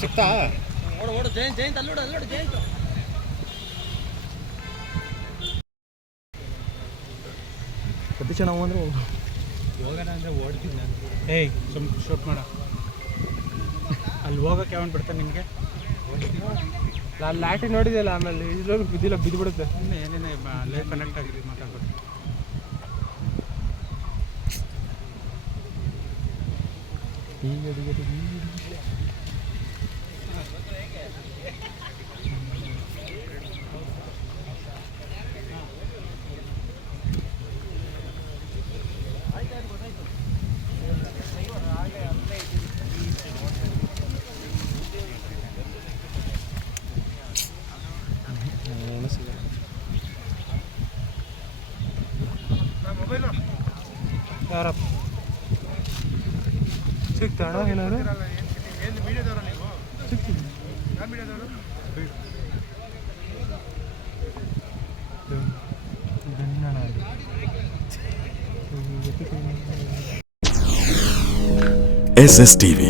ಸಿಗ್ತಾ ಓಡು ಜಯಂತ್ ಅಲ್ಲೋಡು ಜಯಂತ್ ಅತಿ ಚೆನ್ನಾಗಿ ಅಂದ್ರೆ ಹೋಗೋಣ ಅಂದರೆ ಓಡ್ತೀನಿ ನಾನು. ಏಯ್ ಶೂಟ್ ಮಾಡ ಅಲ್ಲಿ ಹೋಗೋಕೆ ಯಾವನ್ ಬಿಡ್ತಾನೆ ನಿಮಗೆ? ನಾನು ಲಾಟಿ ನೋಡಿದೆಯಲ್ಲ, ಆಮೇಲೆ ಇದ್ರಲ್ಲಿ ಬಿದ್ದು ಬಿಡುತ್ತೆ. ಇನ್ನೂ ಏನೇನೇ ಲೈವ್ ಕನೆಕ್ಟ್ ಆಗಿದೆ ಮಾತಾಡ್ಬೋದು. ಯಾರಪ್ಪ ಸಿಗ್ತಾಣ ಏನಾದ್ರು ಸಿಗ್ತೀನಿ. SS TV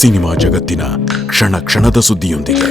ಸಿನಿಮಾ ಜಗತ್ತಿನ ಕ್ಷಣ ಕ್ಷಣದ ಸುದ್ದಿಯೊಂದಿಗೆ.